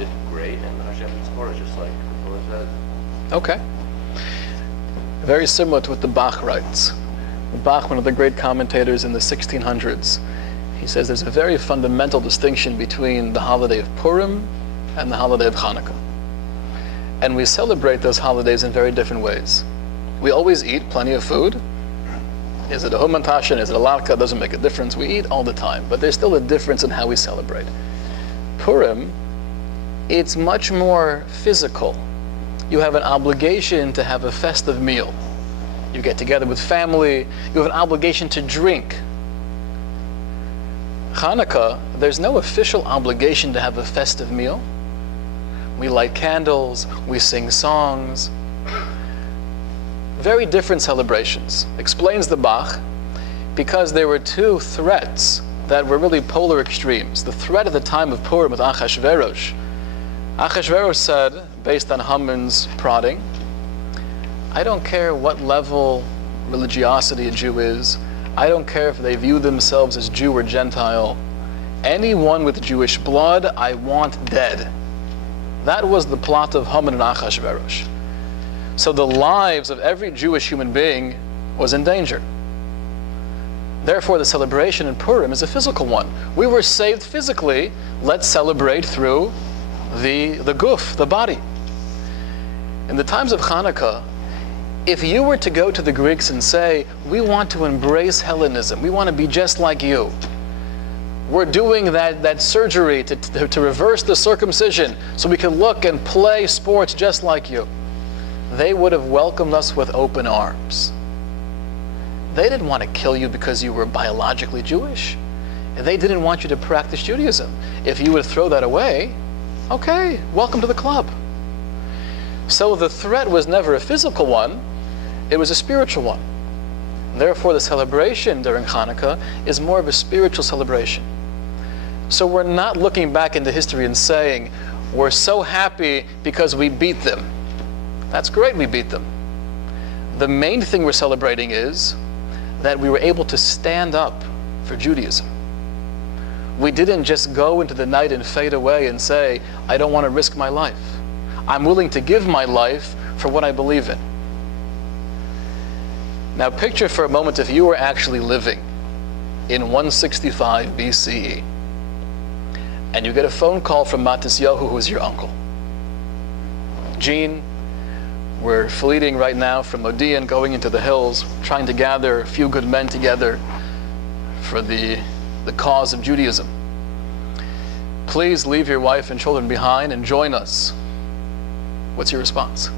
did great, and Hashem supported just like the Torah says. Okay. Very similar to what the Bach writes. Bach, one of the great commentators in the 1600s, he says there's a very fundamental distinction between the holiday of Purim and the holiday of Hanukkah. And we celebrate those holidays in very different ways. We always eat plenty of food. Is it a humantashen, is it a latke, doesn't make a difference. We eat all the time, but there's still a difference in how we celebrate. Purim, it's much more physical. You have an obligation to have a festive meal. You get together with family, you have an obligation to drink. Hanukkah, there's no official obligation to have a festive meal. We light candles, we sing songs. Very different celebrations. Explains the Bach, because there were two threats that were really polar extremes. The threat at the time of Purim with Achashverosh. Achashverosh said, based on Haman's prodding, I don't care what level religiosity a Jew is, I don't care if they view themselves as Jew or Gentile, anyone with Jewish blood I want dead. That was the plot of Haman and Achashverosh. So the lives of every Jewish human being was in danger. Therefore, the celebration in Purim is a physical one. We were saved physically. Let's celebrate through the guf, the body. In the times of Hanukkah, if you were to go to the Greeks and say, we want to embrace Hellenism, we want to be just like you, we're doing that surgery to reverse the circumcision so we can look and play sports just like you, they would have welcomed us with open arms. They didn't want to kill you because you were biologically Jewish. They didn't want you to practice Judaism. If you would throw that away, okay, welcome to the club. So the threat was never a physical one, it was a spiritual one. Therefore, the celebration during Hanukkah is more of a spiritual celebration. So we're not looking back into history and saying, we're so happy because we beat them. That's great, we beat them. The main thing we're celebrating is that we were able to stand up for Judaism. We didn't just go into the night and fade away and say, I don't want to risk my life. I'm willing to give my life for what I believe in. Now picture for a moment if you were actually living in 165 BCE and you get a phone call from Matisyahu, who is your uncle. Gene, we're fleeing right now from Modi'in, going into the hills, trying to gather a few good men together for the cause of Judaism. Please leave your wife and children behind and join us. What's your response?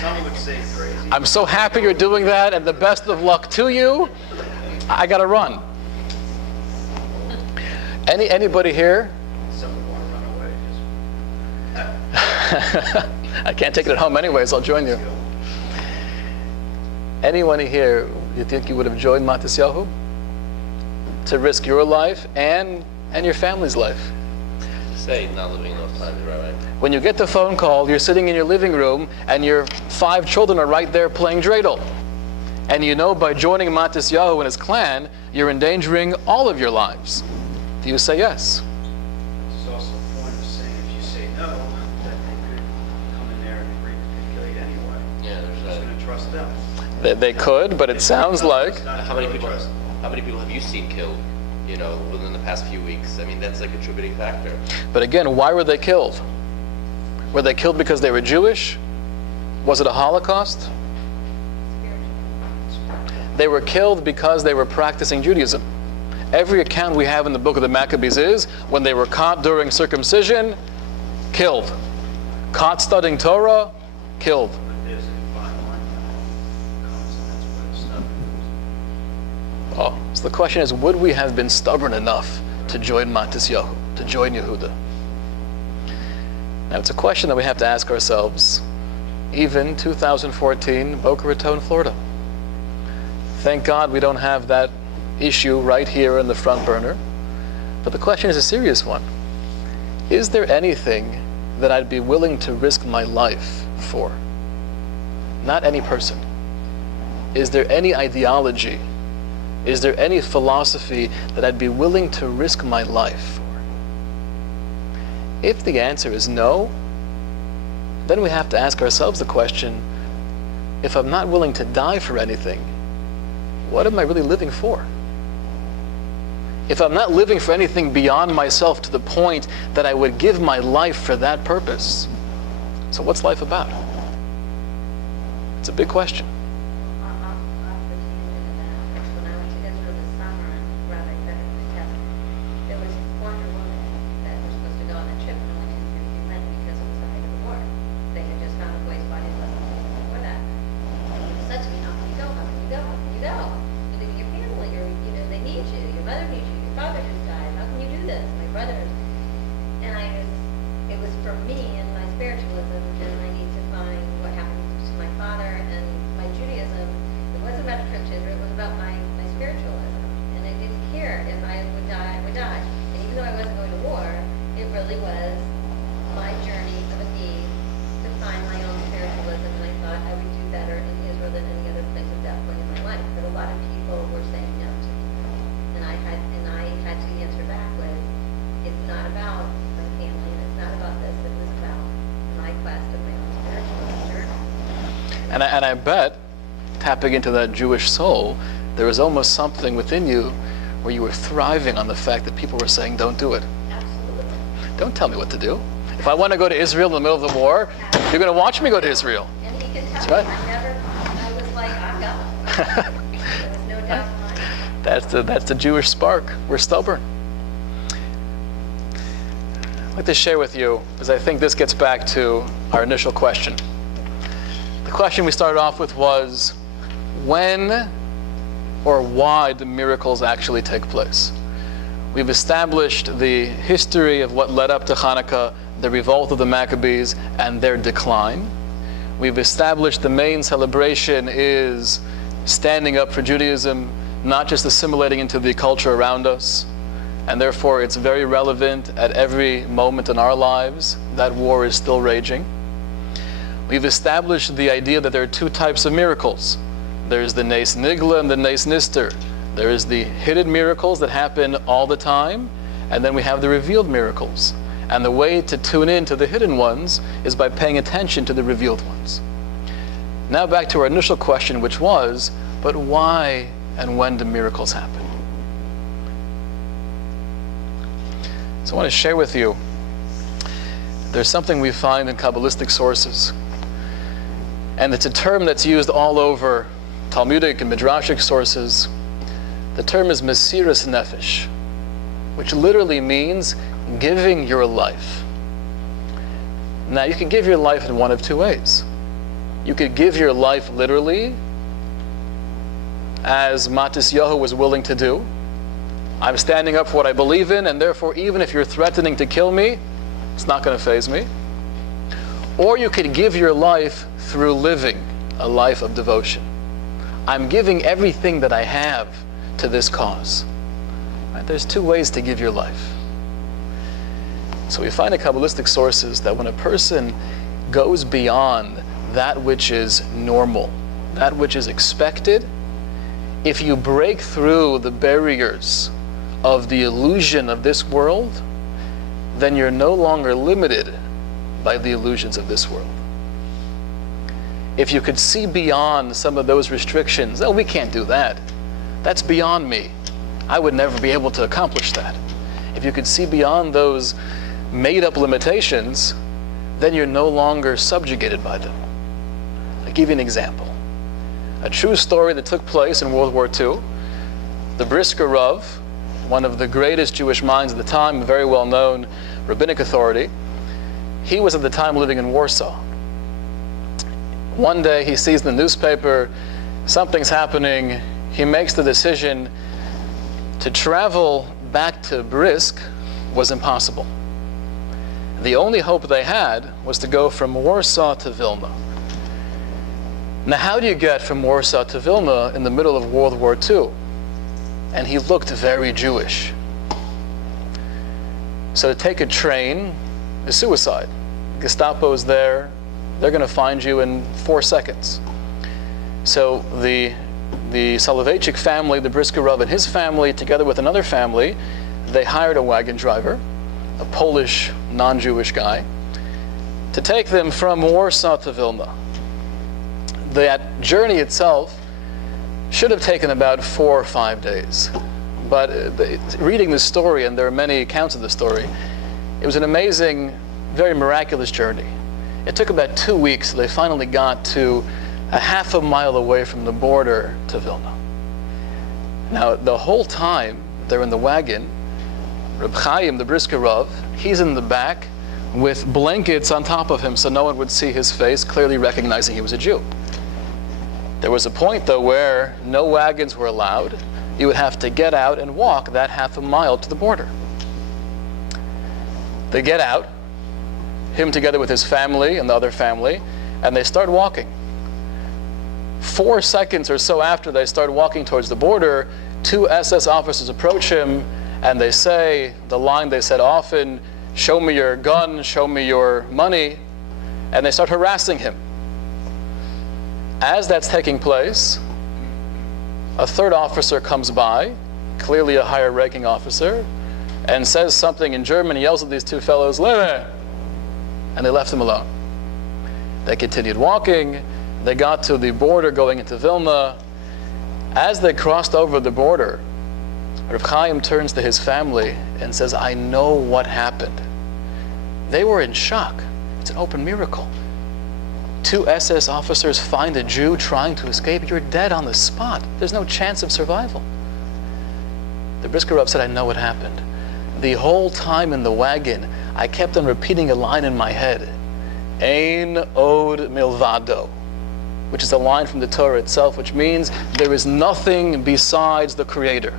Some would say crazy. I'm so happy you're doing that, and the best of luck to you. I gotta run. Anybody here? Some would want to run away. I can't take it at home anyways, I'll join you. Anyone here, you think you would have joined Matisyahu? To risk your life and your family's life? Say not living in those times, right? When you get the phone call, you're sitting in your living room and your 5 children are right there playing dreidel. And you know by joining Matisyahu and his clan, you're endangering all of your lives. Do you say yes? There's also a point of saying if you say no, that they could come in there and recapitulate anyway. Yeah, there's Who's that. going to trust them? They could, but it sounds like... How many people have you seen killed, within the past few weeks? I mean, that's a contributing factor. But again, why were they killed? Were they killed because they were Jewish? Was it a Holocaust? They were killed because they were practicing Judaism. Every account we have in the book of the Maccabees is when they were caught during circumcision, killed. Caught studying Torah, killed. But there's a fine line that comes, and that's where the stuff is. Oh, so the question is, would we have been stubborn enough to join Matisyahu, to join Yehuda? Now it's a question that we have to ask ourselves, even 2014, Boca Raton, Florida. Thank God we don't have that issue right here in the front burner. But the question is a serious one. Is there anything that I'd be willing to risk my life for? Not any person. Is there any ideology Is there any philosophy that I'd be willing to risk my life for? If the answer is no, then we have to ask ourselves the question, if I'm not willing to die for anything, what am I really living for? If I'm not living for anything beyond myself to the point that I would give my life for that purpose, so what's life about? It's a big question. When I went to Israel this summer, and Rabbi said it was a test, there was this older woman that was supposed to go on a trip and only didn't went because it was the height of the war. They had just found a boy's body less than weeks before that. And he said to me, how can you go? How can you go? How can you go? You're leaving your family, they need you, your mother needs you, your father just died. How can you do this? My brothers. And it was for me and my spiritualism, and I need to find what happened to my father and my Judaism. It wasn't about a trip to Israel, it was about my spiritualism. And I didn't care if I would die, I would die. And even though I wasn't going to war, it really was my journey of a need to find my own spiritualism, and I thought I would do better in Israel than any other place at that point in my life. But a lot of people were saying no to me. And I had to answer back with, it's not about my family, and it's not about this, it was about my quest of my own spiritual journey. And I bet, tapping into that Jewish soul, there was almost something within you where you were thriving on the fact that people were saying, don't do it. Absolutely. Don't tell me what to do. If I want to go to Israel in the middle of the war, you're going to watch me go to Israel. And he can tell That's me, right. I was like, I'm going. There was no doubt in my mind. That's the Jewish spark. We're stubborn. I'd like to share with you, because I think this gets back to our initial question. The question we started off with was, when or why do miracles actually take place? We've established the history of what led up to Hanukkah, the revolt of the Maccabees, and their decline. We've established the main celebration is standing up for Judaism, not just assimilating into the culture around us, and therefore it's very relevant at every moment in our lives. That war is still raging. We've established the idea that there are two types of miracles. There's the Nes Nigla and the Nes Nister. There is the hidden miracles that happen all the time, and then we have the revealed miracles. And the way to tune in to the hidden ones is by paying attention to the revealed ones. Now back to our initial question, which was, but why and when do miracles happen? So I want to share with you, there's something we find in Kabbalistic sources. And it's a term that's used all over Talmudic and Midrashic sources. The term is Mesiras Nefesh, which literally means giving your life. Now, you can give your life in one of two ways. You could give your life literally, as Matisyahu was willing to do. I'm standing up for what I believe in, and therefore, even if you're threatening to kill me, it's not going to faze me. Or you could give your life through living a life of devotion. I'm giving everything that I have to this cause. Right? There's two ways to give your life. So we find in Kabbalistic sources that when a person goes beyond that which is normal, that which is expected, if you break through the barriers of the illusion of this world, then you're no longer limited by the illusions of this world. If you could see beyond some of those restrictions, oh, we can't do that. That's beyond me. I would never be able to accomplish that. If you could see beyond those made-up limitations, then you're no longer subjugated by them. I'll give you an example. A true story that took place in World War II. The Brisker Rav, one of the greatest Jewish minds at the time, a very well-known rabbinic authority, he was at the time living in Warsaw. One day he sees in the newspaper, something's happening. He makes the decision to travel back to Brisk was impossible. The only hope they had was to go from Warsaw to Vilna. Now, how do you get from Warsaw to Vilna in the middle of World War II? And he looked very Jewish. So to take a train is suicide. Gestapo's there. They're going to find you in 4 seconds. So the the Soloveitchik family, the Briskerov and his family, together with another family, they hired a wagon driver, a Polish, non-Jewish guy, to take them from Warsaw to Vilna. That journey itself should have taken about 4 or 5 days. But reading the story, and there are many accounts of the story, it was an amazing, very miraculous journey. It took about 2 weeks till they finally got to a half a mile away from the border to Vilna. Now, the whole time they're in the wagon, Reb Chaim, the Briskerov, he's in the back with blankets on top of him so no one would see his face, clearly recognizing he was a Jew. There was a point, though, where no wagons were allowed. You would have to get out and walk that half a mile to the border. They get out, him together with his family and the other family, and they start walking. 4 seconds or so after they start walking towards the border, 2 SS officers approach him, and they say the line they said often, "Show me your gun, show me your money," and they start harassing him. As that's taking place, a 3rd officer comes by, clearly a higher ranking officer, and says something in German. He yells at these 2 fellows, "Leve!" And they left him alone. They continued walking. They got to the border going into Vilna. As they crossed over the border, Reb Chaim turns to his family and says, "I know what happened." They were in shock. It's an open miracle. 2 SS officers find a Jew trying to escape. You're dead on the spot. There's no chance of survival. The Briskerov said, "I know what happened. The whole time in the wagon, I kept on repeating a line in my head, Ein od milvado, which is a line from the Torah itself, which means there is nothing besides the Creator."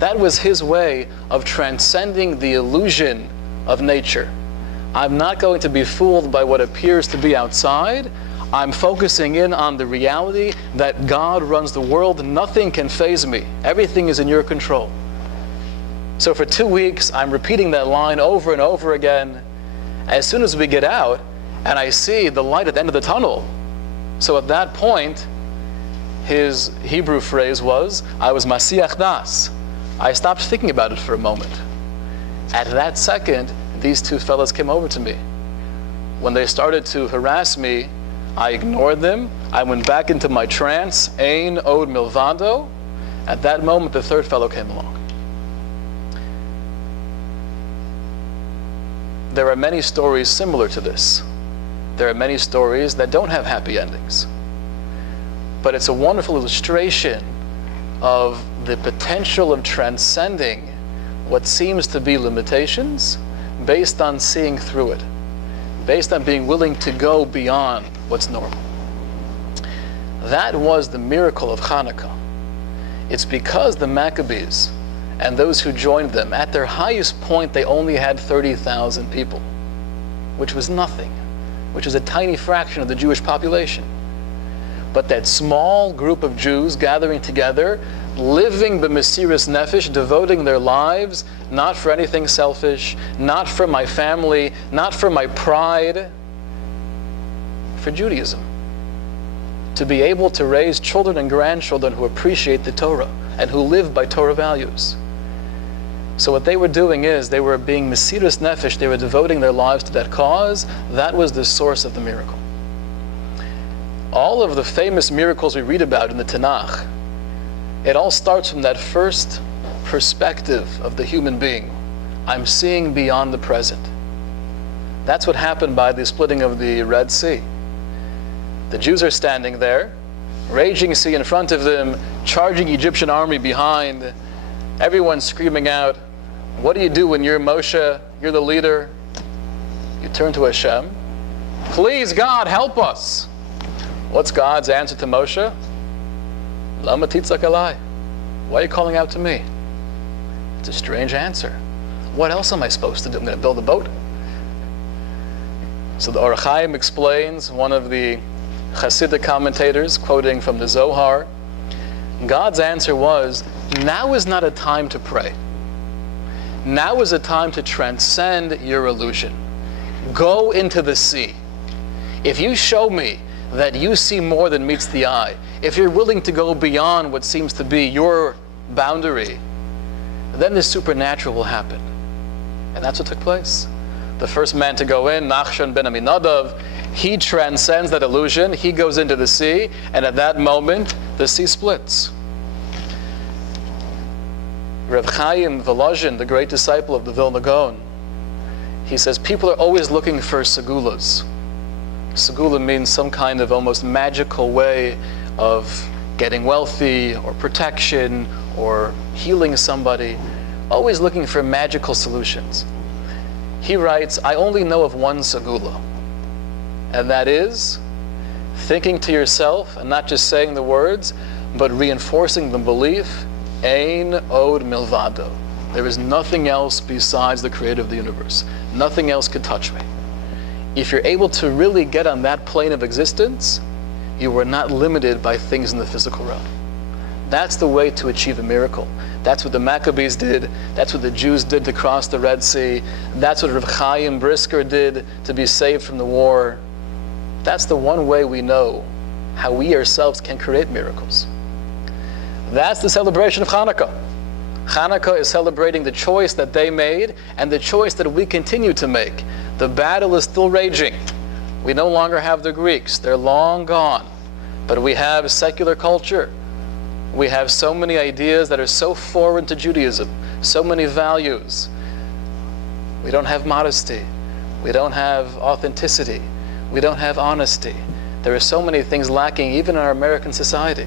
That was his way of transcending the illusion of nature. I'm not going to be fooled by what appears to be outside. I'm focusing in on the reality that God runs the world. Nothing can faze me. Everything is in your control. So for 2 weeks, I'm repeating that line over and over again. As soon as we get out, and I see the light at the end of the tunnel. So at that point, his Hebrew phrase was, I was Masiach Das. I stopped thinking about it for a moment. At that second, these 2 fellows came over to me. When they started to harass me, I ignored them. I went back into my trance, Ein od milvado. At that moment, the 3rd fellow came along. There are many stories similar to this. There are many stories that don't have happy endings. But it's a wonderful illustration of the potential of transcending what seems to be limitations based on seeing through it, based on being willing to go beyond what's normal. That was the miracle of Hanukkah. It's because the Maccabees and those who joined them, at their highest point, they only had 30,000 people, which was nothing, which is a tiny fraction of the Jewish population. But that small group of Jews gathering together, living b'mesiras nefesh, devoting their lives, not for anything selfish, not for my family, not for my pride, for Judaism. To be able to raise children and grandchildren who appreciate the Torah and who live by Torah values. So what they were doing is, they were being mesiras nefesh, they were devoting their lives to that cause. That was the source of the miracle. All of the famous miracles we read about in the Tanakh, it all starts from that first perspective of the human being. I'm seeing beyond the present. That's what happened by the splitting of the Red Sea. The Jews are standing there, raging sea in front of them, charging Egyptian army behind. Everyone's screaming out, what do you do when you're Moshe, you're the leader? You turn to Hashem. Please, God, help us. What's God's answer to Moshe? Lama titzak alai. Why are you calling out to me? It's a strange answer. What else am I supposed to do? I'm going to build a boat? So the Or Chaim explains, one of the Hasidic commentators, quoting from the Zohar, God's answer was, now is not a time to pray. Now is a time to transcend your illusion. Go into the sea. If you show me that you see more than meets the eye, if you're willing to go beyond what seems to be your boundary, then the supernatural will happen. And that's what took place. The first man to go in, Nachshon ben Aminadav, he transcends that illusion, he goes into the sea, and at that moment, the sea splits. Reb Chaim Volozhin, the great disciple of the Vilna Gaon, he says people are always looking for segulas. Segula means some kind of almost magical way of getting wealthy or protection or healing somebody, always looking for magical solutions. He writes, I only know of one segula, and that is thinking to yourself and not just saying the words, but reinforcing the belief, Ein od milvado. There is nothing else besides the creator of the universe. Nothing else could touch me. If you're able to really get on that plane of existence, you are not limited by things in the physical realm. That's the way to achieve a miracle. That's what the Macabbees did. That's what the Jews did to cross the Red Sea. That's what Rav Chaim Brisker did to be saved from the war. That's the one way we know how we ourselves can create miracles. That's the celebration of Hanukkah. Hanukkah is celebrating the choice that they made and the choice that we continue to make. The battle is still raging. We no longer have the Greeks. They're long gone. But we have secular culture. We have so many ideas that are so foreign to Judaism, so many values. We don't have modesty. We don't have authenticity. We don't have honesty. There are so many things lacking even in our American society.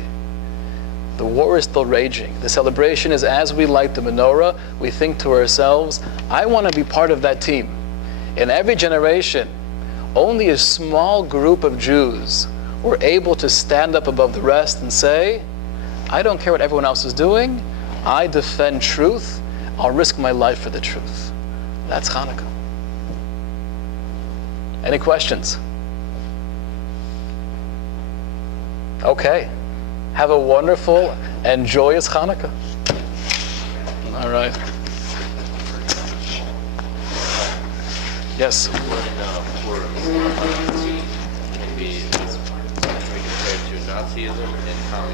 The war is still raging. The celebration is as we light the menorah, we think to ourselves, I want to be part of that team. In every generation, only a small group of Jews were able to stand up above the rest and say, I don't care what everyone else is doing, I defend truth, I'll risk my life for the truth. That's Hanukkah. Any questions? Okay. Have a wonderful and joyous Hanukkah. All right. Yes? What Purim can be compared to Nazism and communism?